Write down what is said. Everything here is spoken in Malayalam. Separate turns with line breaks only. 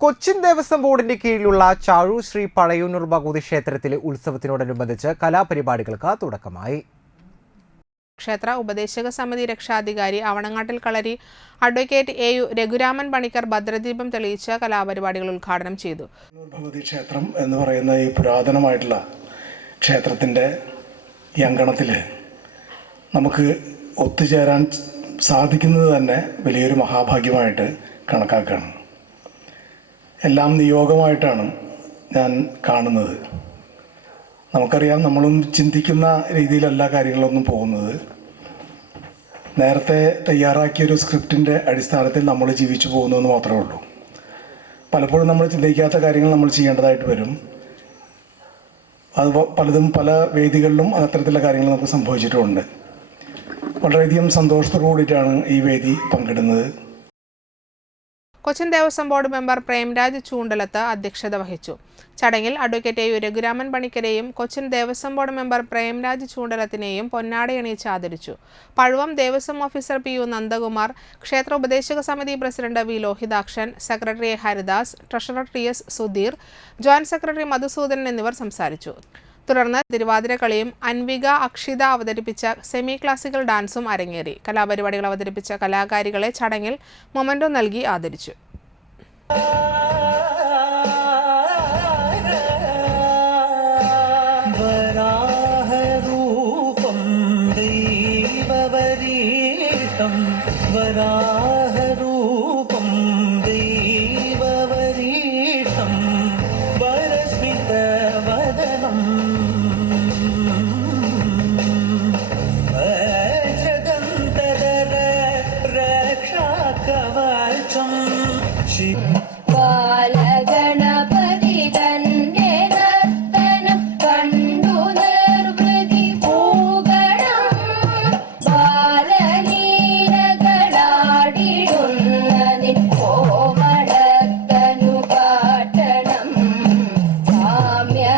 കൊച്ചിൻ ദേവസ്വം ബോർഡിന്റെ കീഴിലുള്ള ചാഴു ശ്രീ പഴയൂന്നൂർ ഭഗവതി ക്ഷേത്രത്തിലെ ഉത്സവത്തിനോടനുബന്ധിച്ച് കലാപരിപാടികൾക്ക് തുടക്കമായി.
ക്ഷേത്ര ഉപദേശക സമിതി രക്ഷാധികാരി അവണങ്ങാട്ടിൽ കളരി advocate A U Raghuraman Panicker ഭദ്രദീപം തെളിയിച്ച കലാപരിപാടികൾ ഉദ്ഘാടനം ചെയ്തു.
ഭഗവതി ക്ഷേത്രം എന്ന് പറയുന്ന ഈ പുരാതനമായിട്ടുള്ള ക്ഷേത്രത്തിന്റെ ഈ അങ്കണത്തിൽ നമുക്ക് ഒത്തുചേരാൻ സാധിക്കുന്നത് തന്നെ വലിയൊരു മഹാഭാഗ്യമായിട്ട് കണക്കാക്കുകയാണ് എല്ലാം നിയോഗമായിട്ടാണ് ഞാൻ കാണുന്നത്. നമുക്കറിയാം നമ്മളും ചിന്തിക്കുന്ന രീതിയിലല്ല കാര്യങ്ങളൊന്നും പോകുന്നത്. നേരത്തെ തയ്യാറാക്കിയൊരു സ്ക്രിപ്റ്റിന്റെ അടിസ്ഥാനത്തിൽ നമ്മൾ ജീവിച്ചു പോകുന്നതെന്ന് മാത്രമേ ഉള്ളൂ. പലപ്പോഴും നമ്മൾ ചിന്തിക്കാത്ത കാര്യങ്ങൾ നമ്മൾ ചെയ്യേണ്ടതായിട്ട് വരും. അത് പലതും പല വേദികളിലും അത്തരത്തിലുള്ള കാര്യങ്ങൾ നമുക്ക് സംഭവിച്ചിട്ടുമുണ്ട്. വളരെയധികം സന്തോഷത്തോടു കൂടിയിട്ടാണ് ഈ വേദി പങ്കിടുന്നത്.
കൊച്ചിൻ ദേവസ്വം ബോർഡ് മെമ്പർ പ്രേംരാജ് ചൂണ്ടലത്ത് അധ്യക്ഷത വഹിച്ചു. ചടങ്ങിൽ അഡ്വക്കേറ്റ് യു രഘുരാമൻ പണിക്കരെയും കൊച്ചിൻ ദേവസ്വം ബോർഡ് മെമ്പർ പ്രേംരാജ് ചൂണ്ടലത്തിനെയും പൊന്നാടയണിയിച്ച് ആദരിച്ചു. Pazhuvam Devaswom officer P U Nandakumar ക്ഷേത്ര ഉപദേശക സമിതി president V Lohithakshan secretary Haridas treasurer T S Sudheer joint secretary Madhusoodanan എന്നിവർ സംസാരിച്ചു. തുടർന്ന് തിരുവാതിരക്കളിയും അൻവിക അക്ഷിത അവതരിപ്പിച്ച സെമി ക്ലാസിക്കൽ ഡാൻസും അരങ്ങേറി. കലാപരിപാടികൾ അവതരിപ്പിച്ച കലാകാരികളെ ചടങ്ങിൽ മൊമന്റോ നൽകി ആദരിച്ചു.
വരാഹരൂപം കവാഴ്ചം. ബാലഗണപതി തന്റെ നർത്തനം കണ്ടു നിർവൃതി പൂകണം
ബാലലീലകളാടിടുന്നതിൻ കോമളത്തനു കാട്ടണം സാമ്യമേതുമകൻ